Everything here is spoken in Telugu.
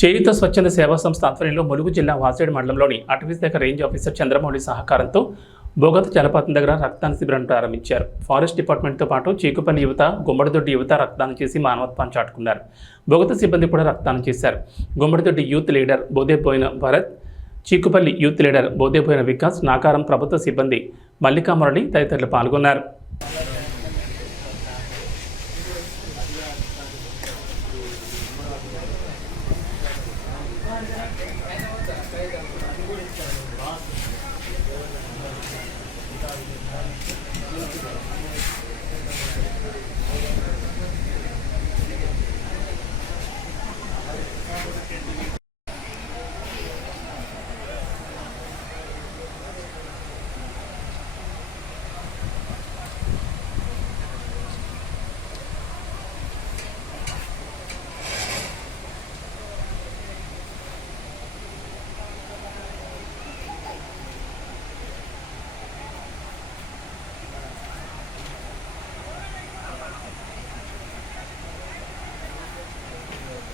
చేయూత స్వచ్ఛంద సేవా సంస్థ ఆధ్వర్యంలో ములుగు జిల్లా వాసేడు మండలంలోని అటవీశాఖ రేంజ్ ఆఫీసర్ చంద్రమౌళి సహకారంతో బోగత జలపాతం దగ్గర రక్తదాన శిబిరాన్ని ప్రారంభించారు. ఫారెస్ట్ డిపార్ట్మెంట్తో పాటు చీకుపల్లి యువత, గుమ్మడిదొడ్డి యువత రక్తదానం చేసి మానవత్వాన్ని చాటుకున్నారు. బోగత సిబ్బంది కూడా రక్తదానం చేశారు. Gummadidoddi youth leader Bodepoyina Bharat, Chikupalli youth leader Bodepoyina Vikas, Nakaram ప్రభుత్వ సిబ్బంది మల్లికామురళి తదితరులు పాల్గొన్నారు.